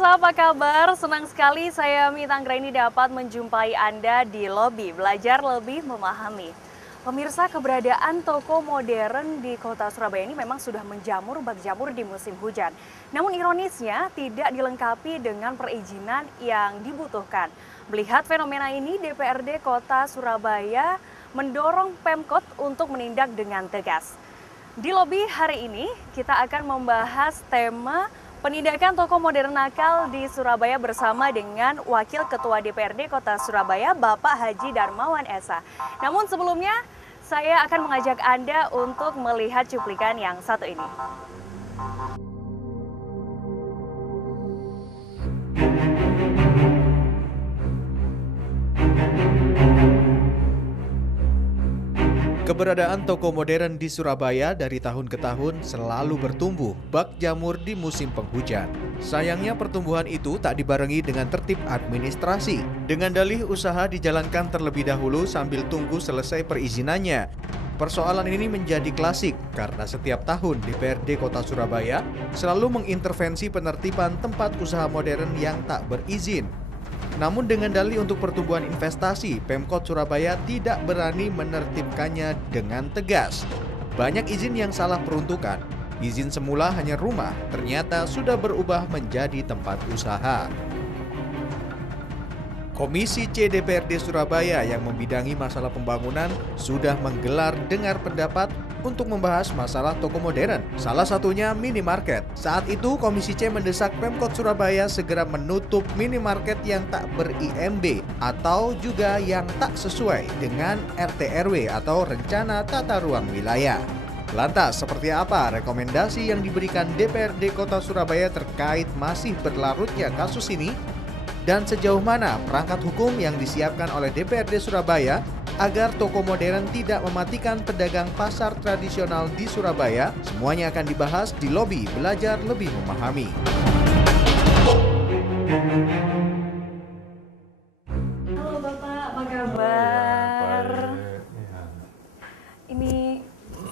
Pemirsa, apa kabar? Senang sekali saya Mita Anggraini dapat menjumpai Anda di lobi Belajar Lebih Memahami. Pemirsa, keberadaan toko modern di kota Surabaya ini memang sudah menjamur bak jamur di musim hujan. Namun ironisnya tidak dilengkapi dengan perizinan yang dibutuhkan. Melihat fenomena ini, DPRD Kota Surabaya mendorong Pemkot untuk menindak dengan tegas. Di lobi hari ini kita akan membahas tema penindakan toko modern nakal di Surabaya bersama dengan Wakil Ketua DPRD Kota Surabaya, Bapak Haji Darmawan Esa. Namun sebelumnya, saya akan mengajak Anda untuk melihat cuplikan yang satu ini. Keberadaan toko modern di Surabaya dari tahun ke tahun selalu bertumbuh bak jamur di musim penghujan. Sayangnya pertumbuhan itu tak dibarengi dengan tertib administrasi. Dengan dalih usaha dijalankan terlebih dahulu sambil tunggu selesai perizinannya. Persoalan ini menjadi klasik karena setiap tahun DPRD Kota Surabaya selalu mengintervensi penertiban tempat usaha modern yang tak berizin. Namun dengan dalih untuk pertumbuhan investasi, Pemkot Surabaya tidak berani menertibkannya dengan tegas. Banyak izin yang salah peruntukan. Izin semula hanya rumah, ternyata sudah berubah menjadi tempat usaha. Komisi C DPRD Surabaya yang membidangi masalah pembangunan sudah menggelar dengar pendapat untuk membahas masalah toko modern, salah satunya minimarket. Saat itu Komisi C mendesak Pemkot Surabaya segera menutup minimarket yang tak ber-IMB atau juga yang tak sesuai dengan RT/RW atau Rencana Tata Ruang Wilayah. Lantas, seperti apa rekomendasi yang diberikan DPRD Kota Surabaya terkait masih berlarutnya kasus ini? Dan sejauh mana perangkat hukum yang disiapkan oleh DPRD Surabaya agar toko modern tidak mematikan pedagang pasar tradisional di Surabaya? Semuanya akan dibahas di lobi Belajar Lebih Memahami. Halo Bapak, apa kabar?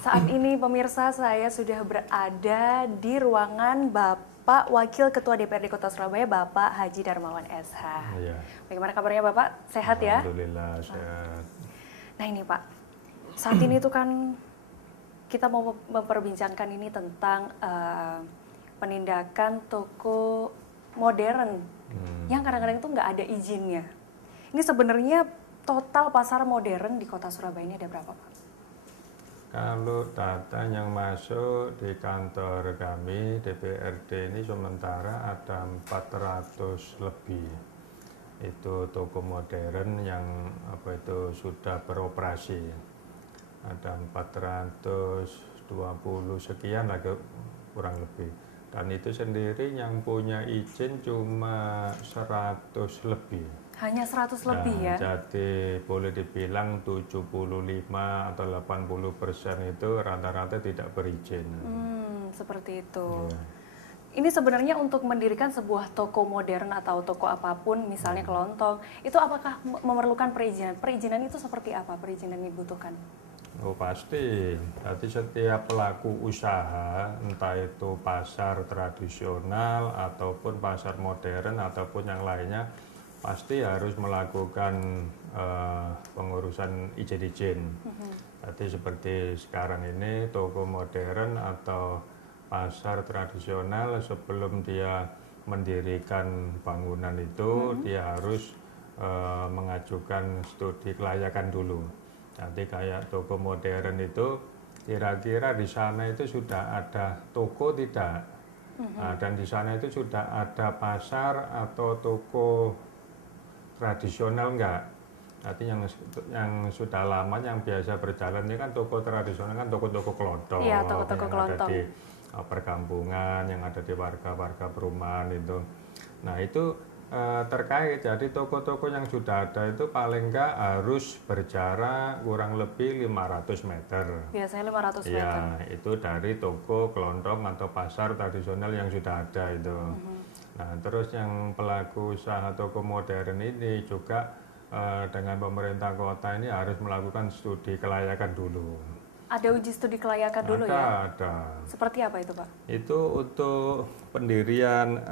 Saat ini pemirsa, saya sudah berada di ruangan Bapak Wakil Ketua DPRD Kota Surabaya, Bapak Haji Darmawan SH. Bagaimana kabarnya Bapak? Sehat ya? Alhamdulillah sehat. Nah ini Pak, saat ini tuh kan kita mau memperbincangkan ini tentang penindakan toko modern yang kadang-kadang itu nggak ada izinnya. Ini sebenarnya total pasar modern di Kota Surabaya ini ada berapa Pak? Kalau data yang masuk di kantor kami DPRD ini sementara ada 400 lebih. Itu toko modern yang sudah beroperasi. Ada 420 sekian lagi kurang lebih. Dan itu sendiri yang punya izin cuma 100 lebih. Hanya 100 lebih ya? Jadi boleh dibilang 75 atau 80% itu rata-rata tidak berizin. Seperti itu. Ya. Ini sebenarnya untuk mendirikan sebuah toko modern atau toko apapun, misalnya kelontong, itu apakah memerlukan perizinan? Perizinan itu seperti apa? Perizinan yang dibutuhkan? Oh pasti. Jadi setiap pelaku usaha, entah itu pasar tradisional ataupun pasar modern ataupun yang lainnya, pasti harus melakukan pengurusan izin-izin. Jadi seperti sekarang ini toko modern atau pasar tradisional sebelum dia mendirikan bangunan itu dia harus mengajukan studi kelayakan dulu. Nanti kayak toko modern itu kira-kira di sana itu sudah ada toko tidak? Dan di sana itu sudah ada pasar atau toko tradisional enggak? Nanti yang sudah lama yang biasa berjalan ini kan toko tradisional kan toko-toko kelontong, Iya, toko-toko yang kelontong. ada di perkampungan, yang ada di warga-warga perumahan itu. Nah itu terkait, jadi toko-toko yang sudah ada itu paling enggak harus berjarak kurang lebih 500 meter. Biasanya 500 meter. Ya, itu dari toko kelontong atau pasar tradisional yang sudah ada itu. Nah, terus yang pelaku usaha toko modern ini juga dengan pemerintah kota ini harus melakukan studi kelayakan dulu. Ada uji studi kelayakan dulu ya? Ada. Seperti apa itu Pak? Itu untuk pendirian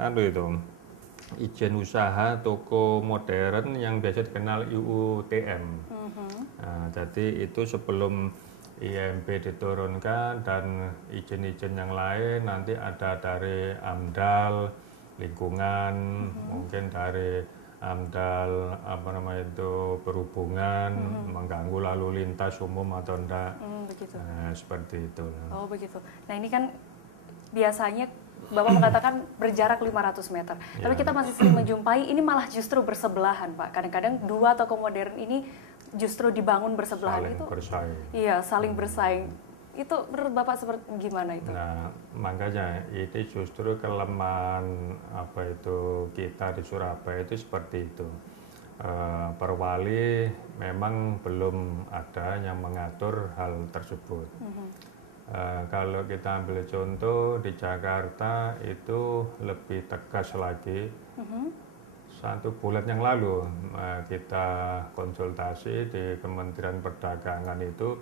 izin usaha toko modern yang biasa dikenal IUTM. Nah, jadi itu sebelum IMB diturunkan dan izin-izin yang lain nanti ada dari AMDAL lingkungan, mungkin dari AMDAL perhubungan, mengganggu lalu lintas umum atau enggak. Begitu. Nah, seperti itu. Oh begitu. Nah ini kan biasanya Bapak mengatakan berjarak 500 meter. Tapi kita masih sering menjumpai ini malah justru bersebelahan, Pak. Kadang-kadang dua toko modern ini justru dibangun bersebelahan. Saling itu bersaing. Iya, saling bersaing. Itu menurut Bapak seperti gimana itu? Nah, makanya ini justru kelemahan kita di Surabaya itu seperti itu. Perwali memang belum ada yang mengatur hal tersebut. Kalau kita ambil contoh di Jakarta itu lebih tegas lagi. 1 bulan yang lalu kita konsultasi di Kementerian Perdagangan itu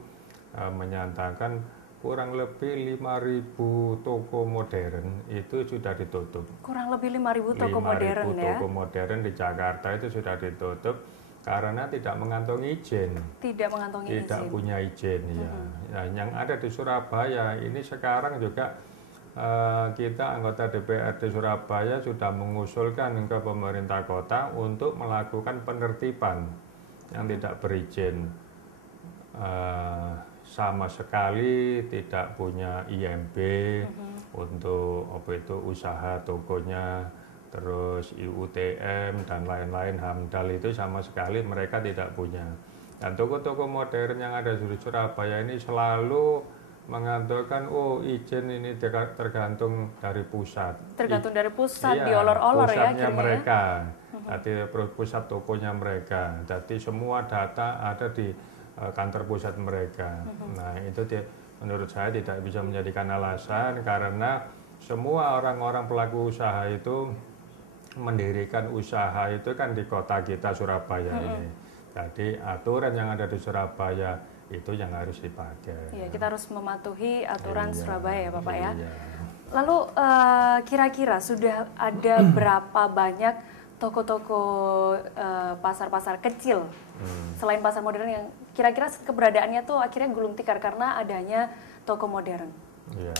menyatakan kurang lebih 5.000 toko modern itu sudah ditutup. Kurang lebih 5.000 toko modern ya? 5.000 toko modern di Jakarta itu sudah ditutup karena tidak mengantongi izin. Tidak mengantongi izin. Tidak punya izin, ya. Nah, yang ada di Surabaya ini sekarang juga kita anggota DPRD Surabaya sudah mengusulkan ke pemerintah kota untuk melakukan penertiban yang tidak berizin. Sama sekali tidak punya IMB untuk usaha tokonya, terus IUTM dan lain-lain, HAMDAL itu sama sekali mereka tidak punya. Dan toko-toko modern yang ada di Surabaya ini selalu mengatakan izin ini tergantung dari pusat. Tergantung dari pusat, Iya, diolor-olor ya pusatnya akhirnya mereka. ya. Jadi pusat tokonya mereka. Jadi semua data ada di kantor pusat mereka. Nah itu menurut saya tidak bisa menjadikan alasan karena semua orang-orang pelaku usaha itu mendirikan usaha itu kan di kota kita Surabaya ini. Jadi aturan yang ada di Surabaya itu yang harus dipakai. Iya, kita harus mematuhi aturan Surabaya ya Bapak ya. Iya. Lalu kira-kira sudah ada berapa banyak toko-toko pasar-pasar kecil selain pasar modern yang kira-kira keberadaannya tuh akhirnya gulung tikar karena adanya toko modern? Iya.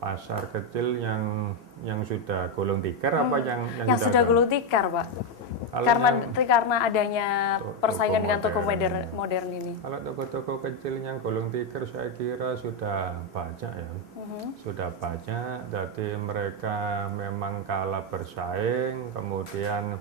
Pasar kecil yang sudah gulung tikar apa yang sudah gulung tikar, Pak? Karena adanya persaingan dengan toko modern ini. Kalau toko-toko kecil yang gulung tikar saya kira sudah banyak ya. Sudah banyak, jadi mereka memang kalah bersaing, kemudian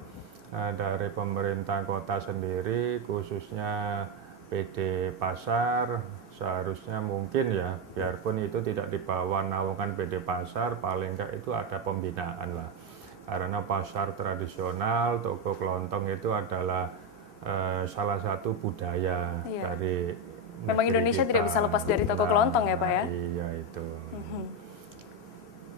dari pemerintah kota sendiri khususnya PD Pasar seharusnya mungkin ya, biarpun itu tidak di bawah naungan PD Pasar, paling enggak itu ada pembinaan lah. Karena pasar tradisional, toko kelontong itu adalah salah satu budaya dari memang Indonesia tidak bisa lepas dari toko kelontong ya Pak ya? Iya itu.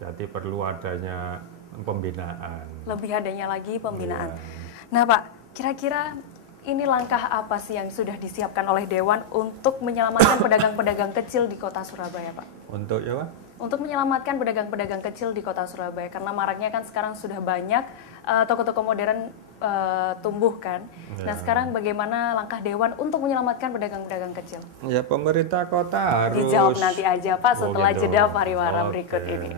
Jadi perlu adanya pembinaan. Lebih adanya lagi pembinaan. Iya. Nah Pak, kira-kira ini langkah apa sih yang sudah disiapkan oleh Dewan untuk menyelamatkan pedagang-pedagang kecil di kota Surabaya, Pak? Untuk ya Pak? Untuk menyelamatkan pedagang-pedagang kecil di kota Surabaya, karena maraknya kan sekarang sudah banyak toko-toko modern tumbuh kan. Ya. Nah sekarang bagaimana langkah Dewan untuk menyelamatkan pedagang-pedagang kecil? Ya pemerintah kota harus... Dijawab nanti aja Pak setelah gitu. jeda pariwara berikut ini.